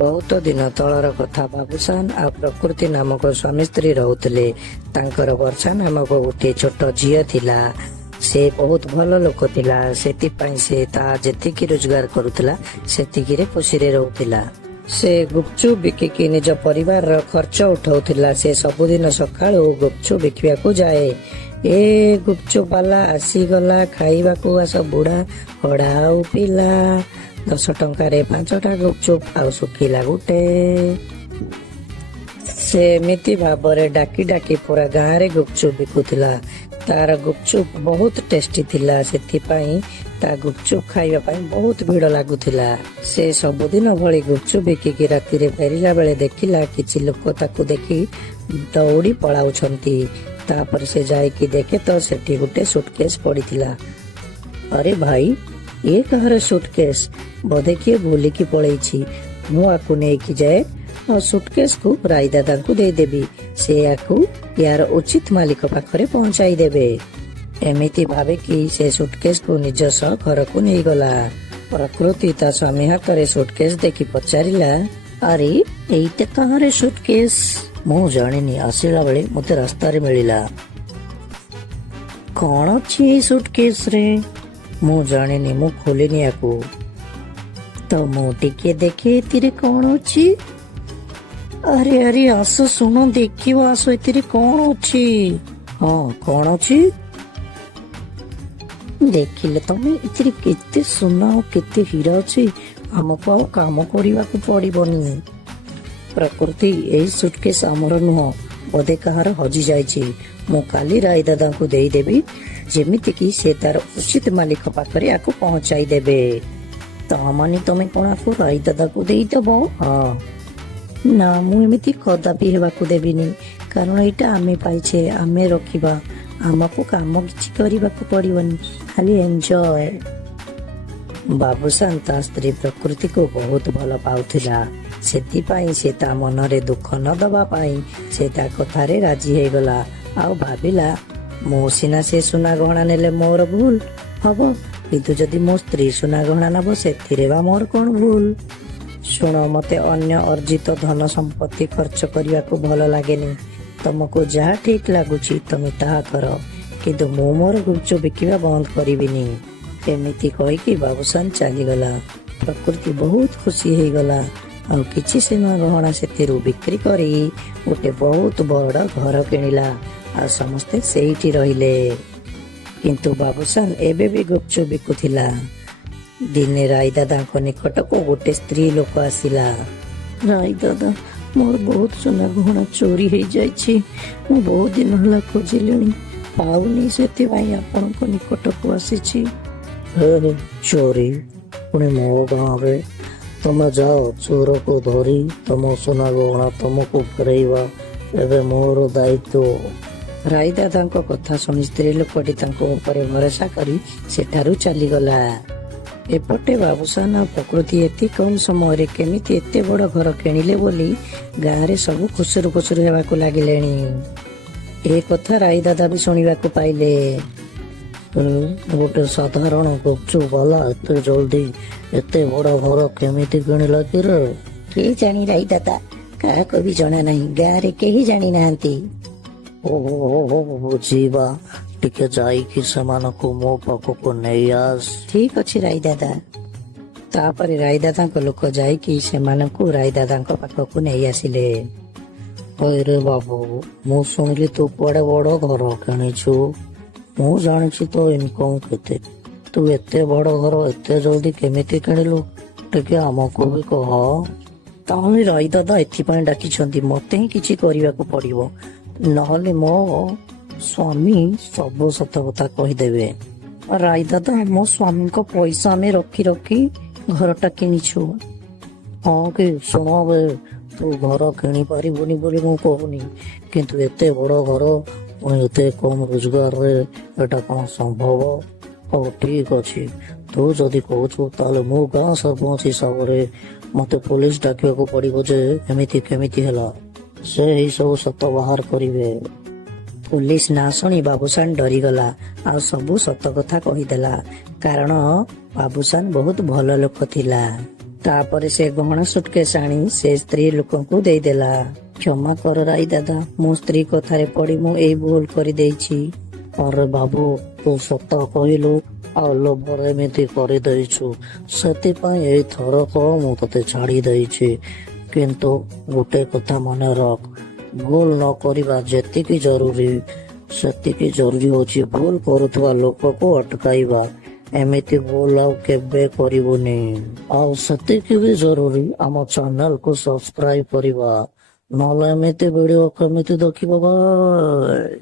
ବହୁତ ଦିନ ତଳର କଥା। ବାବୁସାନ ଆଉ ପ୍ରକୃତି ନାମକ ସ୍ୱାମୀ ସ୍ତ୍ରୀ ରହୁଥିଲେ। ତାଙ୍କର ବର୍ଷା ନାମକ ଗୋଟିଏ ଛୋଟ ଝିଅ ଥିଲା। ସେ ବହୁତ ଭଲ ଲୋକ ଥିଲା। ସେଥିପାଇଁ ସେ ତା ଯେତିକି ରୋଜଗାର କରୁଥିଲା ସେତିକିରେ ଖୁସିରେ ରହୁଥିଲା। ସେ ଗୁପଚୁପ ବିକିକି ନିଜ ପରିବାରର ଖର୍ଚ୍ଚ ଉଠାଉଥିଲା। ସେ ସବୁଦିନ ସକାଳୁ ଗୁପଚୁପ ବିକିବାକୁ ଯାଏ। ଏ ଗୁପଚୁପ ବାଲା ଆସିଗଲା, ଖାଇବାକୁ ଆସ ବୁଢା ହଡ଼ା ଆଉ ପିଲା। 10 ଟଙ୍କାରେ 5ଟା ଗୁପଚୁପ ଆଉ ଶୁଖିଲା ଗୋଟେ। ସେ ଏମିତି ଭାବରେ ଡାକି ଡାକି ପୁରା ଗାଁରେ ଗୁପଚୁପ ବିକୁଥିଲା। ତାର ଗୁପଚୁପ ବହୁତ ଟେଷ୍ଟି ଥିଲା। ସେଥିପାଇଁ ତା ଗୁପଚୁପ ଖାଇବା ପାଇଁ ବହୁତ ଭିଡ଼ ଲାଗୁଥିଲା। ସେ ସବୁଦିନ ଭଳି ଗୁପଚୁପ ବିକିକି ରାତିରେ ଫେରିଲା ବେଳେ ଦେଖିଲା କିଛି ଲୋକ ତାକୁ ଦେଖି ଦୌଡ଼ି ପଳାଉଛନ୍ତି। ତାପରେ ସେ ଯାଇକି ଦେଖେ ତ ସେଠି ଗୋଟେ ସୁଟକେସ ପଡ଼ିଥିଲା। ଆରେ ଭାଇ, ଏ କାହାର ସୁଟକେସ? ବୋଧେ କିଏ ଭୁଲିକି ପଳେଇଛି। ମୁଁ ଆକୁ ନେଇକି ଯାଏ ଆଉ ସୁଟକେସକୁ ରାଇ ଦାଦାଙ୍କୁ ଦେଇଦେବି। ସେ ୟାକୁ ୟାର ଉଚିତ ମାଲିକ ପାଖରେ ପହଞ୍ଚାଇ ଦେବେ। ଏମିତି ଭାବିକି ସେ ସୁଟକେସକୁ ନିଜ ସହ ଘରକୁ ନେଇଗଲା। ପ୍ରକୃତି ତା ସ୍ୱାମୀ ହାତରେ ସୁଟକେସ ଦେଖି ପଚାରିଲା, ଆରେ ଏଇଟା କାହାର ସୁଟକେସ? ମୁଁ ଜାଣିନି, ଆସିଲା ବେଳେ ମତେ ରାସ୍ତାରେ ମିଳିଲା। କଣ ଅଛି ଏଇ ସୁଟକେସରେ? ମୁଁ ଜାଣିନି, ମୁଁ ଖୋଲିନି ୟାକୁ। ତ ମୁଁ ଟିକେ ଦେଖେ ଏଥିରେ କଣ ଅଛି। ଆରେ ଆରେ ଆସ, ଶୁଣ, ଦେଖିବ, ଆସ, ଏଥିରେ କଣ ଅଛି। ହଁ, କଣ ଅଛି? ଦେଖିଲେ ତମେ, ଏଥିରେ କେତେ ସୁନା ଆଉ କେତେ ହୀରା ଅଛି। ଆମକୁ ଆଉ କାମ କରିବାକୁ ପଡିବନି। ପ୍ରକୃତି, ଏଇ ସୁଟକେସ ଆମର ନୁହଁ, ବୋଧେ କାହାର ହଜି ଯାଇଛି। ମୁଁ କାଲି ରାଇ ଦାଦାଙ୍କୁ ଦେଇଦେବି, ଯେମିତିକି ସେ ତାର ଉଚିତ ମାଲିକ ପାଖରେ ଆକୁ ପହଞ୍ଚାଇ ଦେବେ। ତା ମାନେ ତମେ କଣ ଆକୁ ରାଇ ଦାଦାକୁ ଦେଇଦବ? ହଁ। ନା, ମୁଁ ଏମିତି କଦାପି ହେବାକୁ ଦେବିନି। କାରଣ ଏଇଟା ଆମେ ପାଇଛେ, ଆମେ ରଖିବା। ଆମକୁ କାମ କିଛି କରିବାକୁ ପଡିବନି, ଖାଲି ଏନ୍ଜୟ। ବାବୁସାନ ତା ସ୍ତ୍ରୀ ପ୍ରକୃତିକୁ ବହୁତ ଭଲ ପାଉଥିଲା। ସେଥିପାଇଁ ସେ ତା ମନରେ ଦୁଃଖ ନ ଦବା ପାଇଁ ସେ ତା କଥାରେ ରାଜି ହେଇଗଲା। ଆଉ ଭାବିଲା, ମୁଁ ସିନା ସେ ସୁନା ଗହଣା ନେଲେ ମୋର ଭୁଲ ହବ, କିନ୍ତୁ ଯଦି ମୋ ସ୍ତ୍ରୀ ସୁନା ଗହଣା ନବ ସେଥିରେ ବା ମୋର କଣ ଭୁଲ? ଶୁଣ, ମତେ ଅନ୍ୟ ଅର୍ଜିତ ଧନ ସମ୍ପତ୍ତି ଖର୍ଚ୍ଚ କରିବାକୁ ଭଲ ଲାଗେନି। ତମକୁ ଯାହା ଠିକ ଲାଗୁଛି ତମେ ତାହା କର, କିନ୍ତୁ ମୁଁ ମୋର ଗୁପଚୁପ ବିକିବା ବନ୍ଦ କରିବିନି। ଏମିତି କହିକି ବାବୁସାନ ଚାଲିଗଲା। ପ୍ରକୃତି ବହୁତ ଖୁସି ହେଇଗଲା ଆଉ କିଛି ସୁନା ଗହଣା ସେଥିରୁ ବିକ୍ରି କରି ଗୋଟେ ବହୁତ ବଡ଼ ଘର କିଣିଲା ଆଉ ସମସ୍ତେ ସେଇଠି ରହିଲେ। କିନ୍ତୁ ବାବୁସାନ ଏବେ ବି ଗୁପଚୁପ ବିକୁଥିଲା। ଦିନେ ରାଇ ଦାଦାଙ୍କ ନିକଟକୁ ଗୋଟେ ସ୍ତ୍ରୀ ଲୋକ ଆସିଲା। ରାଇ ଦାଦା, ମୋର ବହୁତ ସୁନା ଗହଣା ଚୋରି ହେଇଯାଇଛି। ମୁଁ ବହୁତ ଦିନ ହେଲା ଖୋଜିଲିଣି, ପାଉନି, ସେଥିପାଇଁ ଆପଣଙ୍କ ନିକଟକୁ ଆସିଛି। ଚୋରି? ପୁଣି ମୋ ଗାଁରେ? ତମେ ଯାଅ, ଚୋରକୁ ଧରି ତମ ସୁନା ଗହଣା ତମକୁ ଫେରେଇବା ଏବେ ମୋର ଦାୟିତ୍ୱ। ରାଇ ଦାଦାଙ୍କ କଥା ଶୁଣି ସ୍ତ୍ରୀ ଲୋକଟି ତାଙ୍କ ଉପରେ ଭରସା କରି ସେଠାରୁ ଚାଲିଗଲା। ଏପଟେ ବାବୁସାନ ଆଉ ପ୍ରକୃତି ଏତେ କମ ସମୟରେ କେମିତି ଏତେ ବଡ଼ ଘର କିଣିଲେ ବୋଲି ଗାଁରେ ସବୁ ଖୁସୁରୁ ଖୁସୁରୁ ହେବାକୁ ଲାଗିଲେଣି। ଏ କଥା ରାଇ ଦାଦା ବି ଶୁଣିବାକୁ ପାଇଲେ। ଗୋଟେ ସାଧାରଣ ଗୁପଚୁପ ବାଲା ଏତେ ଜଲ୍ଦି ଏତେ ବଡ଼ ଘର କେମିତି କିଣିଲା କି ରେ? କିଏ ଜାଣି ରାଇ ଦାଦା, କାହାକୁ ବି ଜଣା ନାହିଁ, ଗାଁରେ କେହି ଜାଣି ନାହାନ୍ତି। ଓହୋ, ବୁଝିବା, ଟିକେ ଯାଇକି ସେମାନଙ୍କୁ ମୋ ପାଖକୁ ନେଇ ଆସ। ଠିକ ଅଛି ରାଇ ଦାଦା। ତାପରେ ରାଇ ଦାଦାଙ୍କ ଲୋକ ଯାଇକି ସେମାନଙ୍କୁ ରାଇ ଦାଦାଙ୍କ ପାଖକୁ ନେଇ ଆସିଲେ। ରେ ବାବୁ, ମୁଁ ଶୁଣିଲି ତୁ କୁଆଡେ ବଡ଼ ଘର କିଣିଛୁ। ମୁଁ ଜାଣିଛି ତୋ ଇନକମ କେତେ। ତୁ ଏତେ ବଡ଼ ଘର ଏତେ ଜଲ୍ଦି କେମିତି କିଣିଲୁ, ଟିକେ ଆମକୁ ବି କହ। ତାହେଲେ ରାଇ ଦାଦା ଏଥିପାଇଁ ଡାକିଛନ୍ତି, ମତେ ହିଁ କିଛି କରିବାକୁ ପଡିବ, ନହେଲେ ମୋ ସ୍ୱାମୀ ସବୁ ସତ କଥା କହିଦେବେ। ରାଇ ଦାଦା, ମୋ ସ୍ୱାମୀଙ୍କ ପଇସା ଆମେ ରଖି ରଖି ଘରଟା କିଣିଛୁ। ହଁ କି, ଶୁଣ ବେ, ତୁ ଘର କିଣି ପାରିବୁନି ବୋଲି ମୁଁ କହୁନି, କିନ୍ତୁ ଏତେ ବଡ଼ ଘର ପୁଣି ଏତେ କମ ରୋଜଗାରରେ ଏଟା କଣ ସମ୍ଭବ? ହଉ ଠିକ ଅଛି, ତୁ ଯଦି କହୁଛୁ ତାହେଲେ ମୁଁ ଗାଁ ସରପଞ୍ଚ ହିସାବରେ ମତେ ପୋଲିସ ଡାକିବାକୁ ପଡିବ ଯେ ଏମିତି କେମିତି ହେଲା। ସେ ଏଇ ସବୁ ସତ ବାହାର କରିବେ। ପୋଲିସ ନା ଶୁଣି ବାବୁସାନ ଡରିଗଲା ଆଉ ସବୁ ସତ କଥା କହିଦେଲା। କାରଣ ବାବୁସାନ ବହୁତ ଭଲ ଲୋକ ଥିଲା। ତାପରେ ସେ ଗହଣା ସୁଟକେସ୍ ଆଣି ସେ ସ୍ତ୍ରୀ ଲୋକଙ୍କୁ ଦେଇଦେଲା। କ୍ଷମା କର ରାଇ ଦାଦା, ମୋ ସ୍ତ୍ରୀ କଥାରେ ପଡି ମୁଁ ଏଇ ଭୁଲ କରିଦେଇଛି। ଆରେ ବାବୁ, ତୁ ସତ କହିଲୁ, ଆଉ ଲୋଭରେ ଏମିତି କରିଦେଇଛୁ। ସେଥିପାଇଁ ଏଇ ଥରକ ମୁଁ ତତେ ଛାଡି ଦେଇଛି। କିନ୍ତୁ ଗୋଟେ କଥା ମନେ ରଖ, ଭୁଲ ନ କରିବା ଯେତିକି ଜରୁରୀ, ସେତିକି ଜରୁରୀ ହଉଛି ଭୁଲ କରୁଥିବା ଲୋକକୁ ଅଟକାଇବା। ଏମିତି ଭୁଲ ଆଉ କେବେ କରିବୁନି। ଆଉ ସେତିକି ବି ଜରୁରୀ ଆମ ଚ୍ୟାନେଲକୁ ସବସ୍କ୍ରାଇବ କରିବା, ନହେଲେ ଏମିତି ଭିଡିଓ କେମିତି ଦେଖିବ ଭାଇ।